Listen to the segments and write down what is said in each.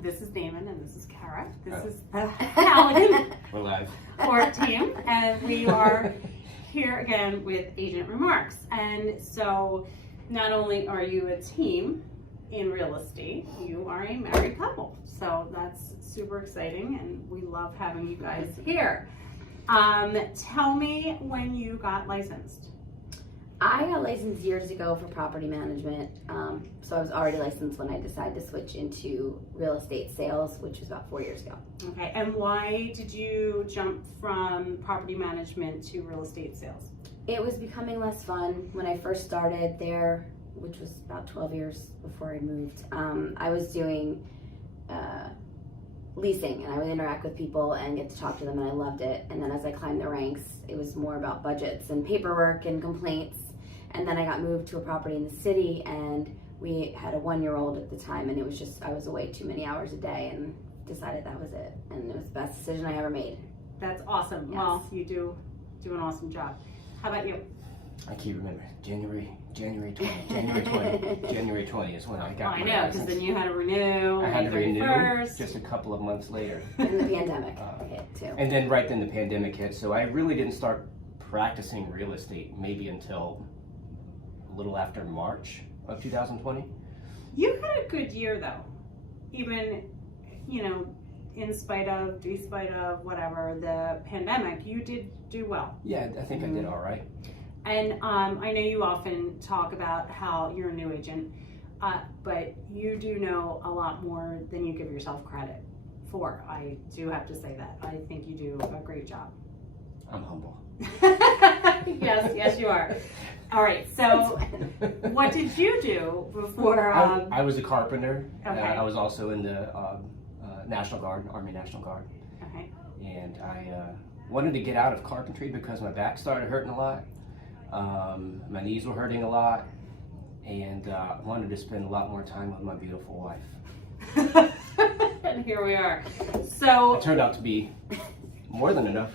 This is Damon and this is Kara. This is the Halligan We're live. Court team, and we are here again with Agent Remarks. And so, not only are you a team in real estate, you are a married couple. So that's super exciting, and we love having you guys here. Tell me when you got licensed. I got licensed years ago for property management, so I was already licensed when I decided to switch into real estate sales, which was about 4 years ago. Okay, and why did you jump from property management to real estate sales? It was becoming less fun when I first started there, which was about 12 years before I moved. I was doing leasing, and I would interact with people and get to talk to them, and I loved it. And then as I climbed the ranks, it was more about budgets and paperwork and complaints. And then I got moved to a property in the city, and we had a 1-year-old at the time, and it was just, I was away too many hours a day, and decided that was it. And it was the best decision I ever made. That's awesome. Yes. Well, you do an awesome job. How about you? I keep remembering January 20 is when I got I my know, because license. then you had to renew. I had to May renew 31st. just a couple of months later. And the pandemic hit too. And then right then the pandemic hit, so I really didn't start practicing real estate maybe until a little after March of 2020. You had a good year though, even, despite of whatever the pandemic, you did do well. Yeah, I think I did all right. And I know you often talk about how you're a new agent, but you do know a lot more than you give yourself credit for. I do have to say that. I think you do a great job. I'm humble. Yes, you are. All right, so what did you do before? I was a carpenter. Okay. I was also in the National Guard, Army National Guard. Okay. And I wanted to get out of carpentry because my back started hurting a lot. My knees were hurting a lot, and I wanted to spend a lot more time with my beautiful wife. And here we are. So It turned out to be more than enough.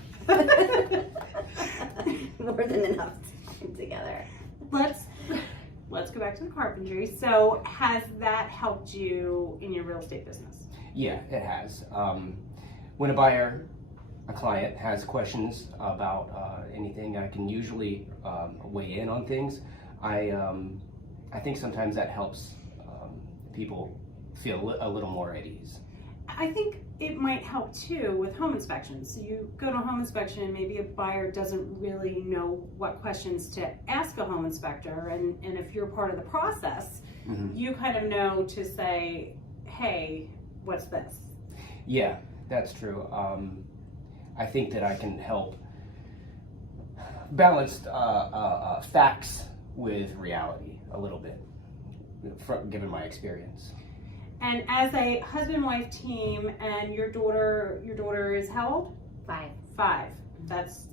More than enough time together. let's go back to the carpentry. So has that helped you in your real estate business? Yeah, it has. When a client has questions about anything, I can usually weigh in on things. I think sometimes that helps people feel a little more at ease. I think it might help too with home inspections. So you go to a home inspection and maybe a buyer doesn't really know what questions to ask a home inspector, and if you're part of the process, you kind of know to say, hey, what's this? Yeah, that's true. I think that I can help balance facts with reality a little bit, given my experience. And as a husband-wife team, and your daughter is how old? 5. 5. That's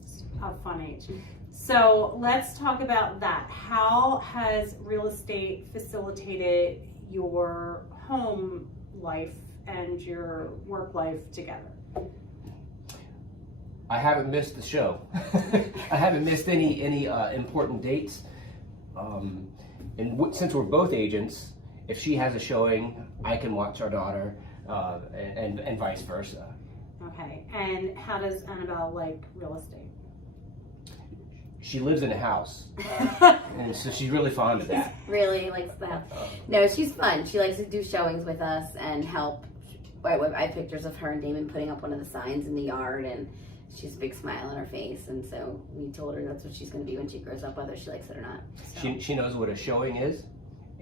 a fun age. So let's talk about that. How has real estate facilitated your home life and your work life together? I haven't missed the show. I haven't missed any important dates. And since we're both agents, if she has a showing, I can watch our daughter, and vice versa. Okay. And how does Annabelle like real estate? She lives in a house, and so she's really fond of that. Really likes that. No, she's fun. She likes to do showings with us and help. I have pictures of her and Damon putting up one of the signs in the yard, and she's a big smile on her face, and so we told her that's what she's going to be when she grows up, whether she likes it or not. So. She knows what a showing is,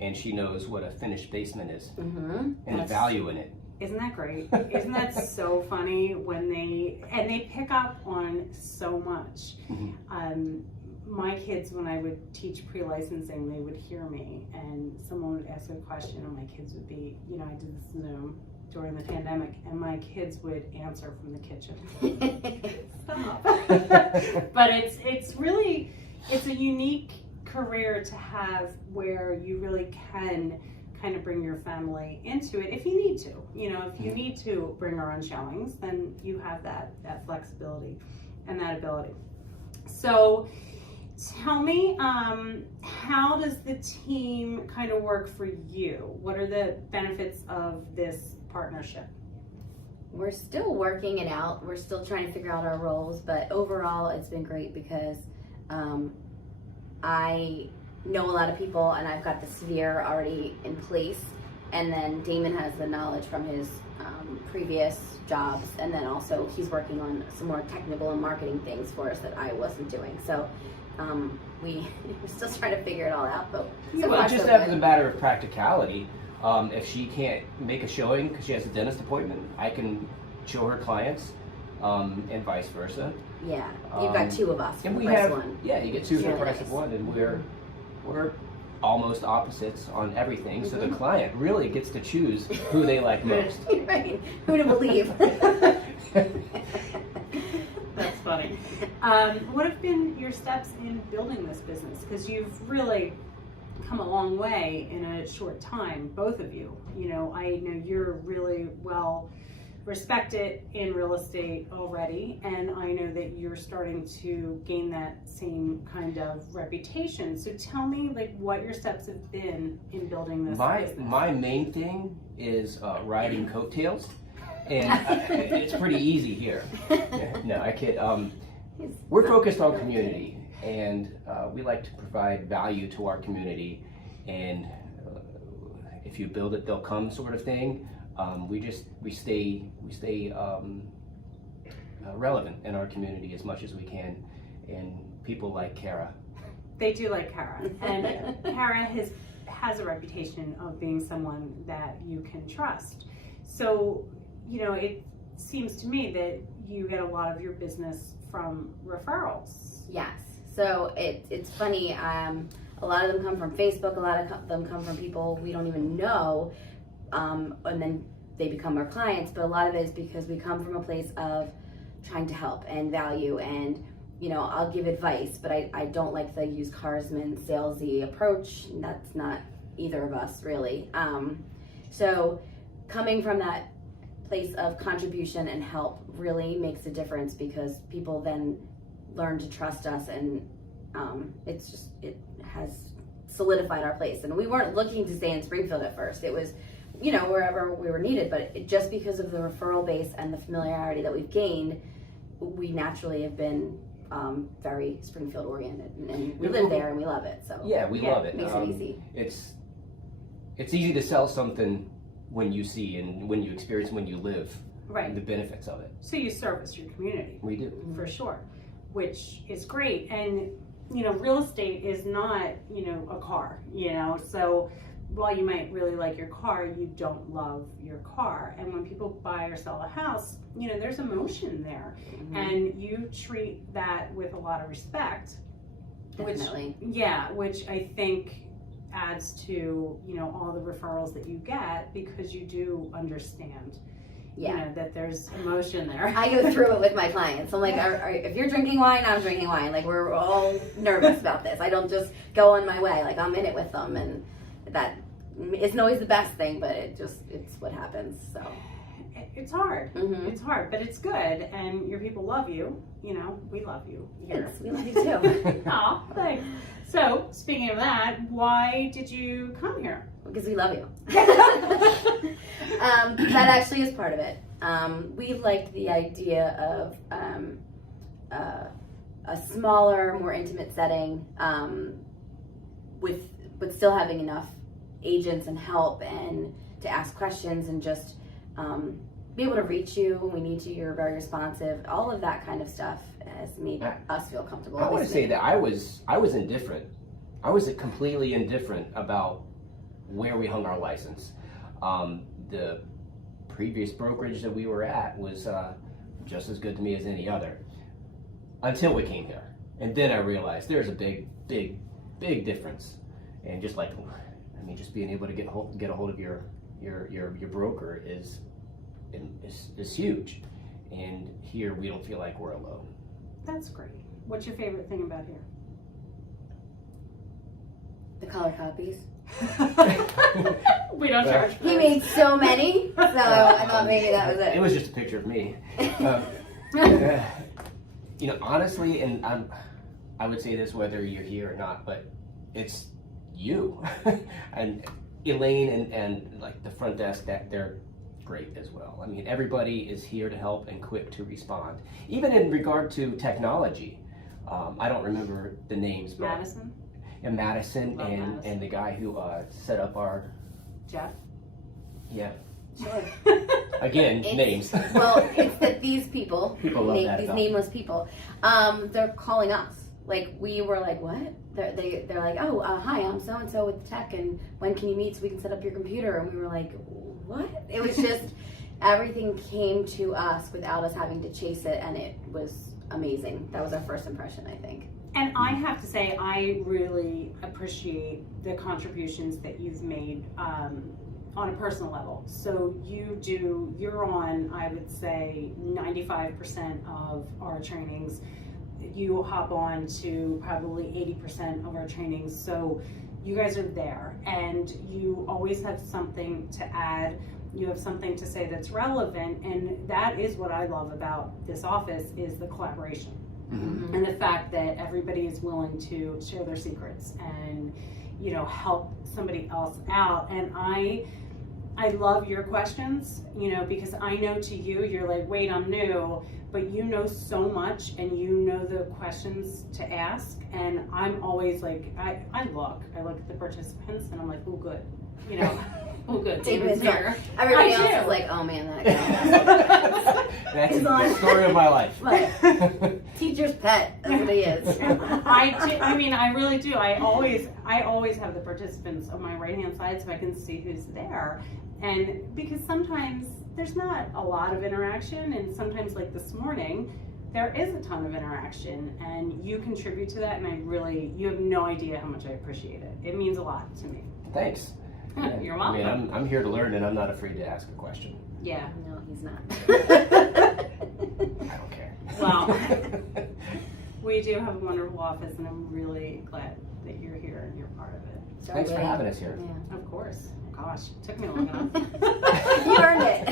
and she knows what a finished basement is, Mm-hmm. and the value in it. Isn't that great? Isn't that so funny when they pick up on so much. My kids, when I would teach pre-licensing, they would hear me and someone would ask a question, and my kids would be, I did this Zoom during the pandemic, and my kids would answer from the kitchen. Stop. But it's really, it's a unique career to have where you really can kind of bring your family into it if you need to. If you need to bring our own showings, then you have that flexibility and that ability. So tell me, how does the team kind of work for you? What are the benefits of this partnership? We're still working it out. We're still trying to figure out our roles, but overall it's been great because I know a lot of people and I've got the sphere already in place, and then Damon has the knowledge from his previous jobs, and then also he's working on some more technical and marketing things for us that I wasn't doing. So we're still trying to figure it all out, but so Well, far, just so as a good. matter of practicality, if she can't make a showing because she has a dentist appointment, I can show her clients, and vice versa. Yeah, you've got two of us for And the we first have, one. yeah, you get two for the Really price nice. of one, and we're almost opposites on everything. So the Mhm. client really gets to choose who they like most. Right. Who to believe? That's funny. What have been your steps in building this business? Because you've really come a long way in a short time, both of you. You know, I know you're really well respected in real estate already, and I know that you're starting to gain that same kind of reputation. So tell me, like, what your steps have been in building this business. My main thing is riding coattails, and it's pretty easy here. No, I kid. We're focused on community, and we like to provide value to our community. And if you build it, they'll come, sort of thing. We stay relevant in our community as much as we can, and people like Kara. They do like Kara, and Kara has a reputation of being someone that you can trust. So, you know, it seems to me that you get a lot of your business from referrals. Yes. So it's funny. A lot of them come from Facebook. A lot of them come from people we don't even know, and then they become our clients. But a lot of it is because we come from a place of trying to help and value, and you know, I'll give advice, but I don't like the used carsman salesy approach. That's not either of us really. So coming from that place of contribution and help really makes a difference, because people then learn to trust us, and it has solidified our place. And we weren't looking to stay in Springfield at first. It was, you know, wherever we were needed, but just because of the referral base and the familiarity that we've gained, we naturally have been very Springfield oriented, and we live there and we love it. So Yeah, we love it. makes it easy. It's easy to sell something when you see and when you experience, when you live, Right. the benefits of it. So you service your community. We do. For sure, which is great. And you know, real estate is not, you know, a car, you know, so while you might really like your car, you don't love your car. And when people buy or sell a house, you know, there's emotion there, and you treat that with a lot of respect. Definitely. Which I think adds to, you know, all the referrals that you get, because you do understand, Yeah. you know, that there's emotion there. I go through it with my clients. I'm like, if you're drinking wine, I'm drinking wine. Like, we're all nervous about this. I don't just go on my way. Like, I'm in it with them, and that isn't always the best thing, but it's what happens. So It's hard. Mhm. It's hard, but it's good, and your people love you. You know, we love you here. yes, we love you too. Aw, thanks. So, speaking of that, why did you come here? Because we love you. That actually is part of it. We liked the idea of a smaller, more intimate setting, but still having enough agents and help and to ask questions and just be able to reach you when we need you. You're very responsive. All of that kind of stuff has made us feel comfortable. I want to obviously. say that I was indifferent. I was completely indifferent about where we hung our license. The previous brokerage that we were at was just as good to me as any other, until we came here, and then I realized there's a big difference. And just like, I mean, just being able to get a hold of your broker is huge. And here we don't feel like we're alone. That's great. What's your favorite thing about here? The color copies. We don't charge for He it. made so many, so I thought maybe that was it. It was just a picture of me. You know, honestly, and I would say this whether you're here or not, but it's you and Elaine and like the front desk, that they're great as well. I mean, everybody is here to help and quick to respond. Even in regard to technology, I don't remember the names, but Madison, and Madison Love and Madison. the guy who set up our Jeff. yeah Sure. again It's- names. Well, it's that these people, People love that these about nameless people, they're calling us. Like, we were like, what? They're like, oh, hi, I'm so and so with tech, and when can you meet so we can set up your computer? And we were like, what? It was just everything came to us without us having to chase it, and it was amazing. That was our first impression, I think. And I have to say, I really appreciate the contributions that you've made on a personal level. So you're on, I would say, 95% of our trainings. You hop on to probably 80% of our trainings. So you guys are there, and you always have something to add. You have something to say that's relevant, and that is what I love about this office, is the collaboration. Mhm. And the fact that everybody is willing to share their secrets and, help somebody else out. And I love your questions, because I know to you, you're like, wait, I'm new, but you know so much, and you know the questions to ask. And I'm always like, I look at the participants, and I'm like, oh, good, oh, good, David's here. Everybody I else do. is like, oh man, that guy. That's He's the on. story of my life. Right. Teacher's pet, that's what he is. I really do. I always have the participants on my right hand side so I can see who's there. And because sometimes there's not a lot of interaction, and sometimes, like this morning, there is a ton of interaction, and you contribute to that, and you have no idea how much I appreciate it. It means a lot to me. Thanks. You're I welcome. mean, I'm here to learn, and I'm not afraid to ask a question. Yeah. No, he's not. I don't care. Well, we do have a wonderful office, and I'm really glad that you're here and you're part of it. So Thanks for really- having us here. Yeah. Of course. Gosh, took me long enough. You earned it.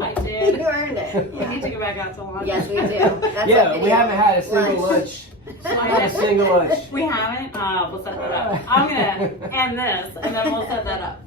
I did. You earned it. We need to go back out to lunch. Yes, we do. That's Yeah, a we haven't had a video single lunch. Not Not a single lunch. We haven't? We'll set that up. I'm going to end this, and then we'll set that up.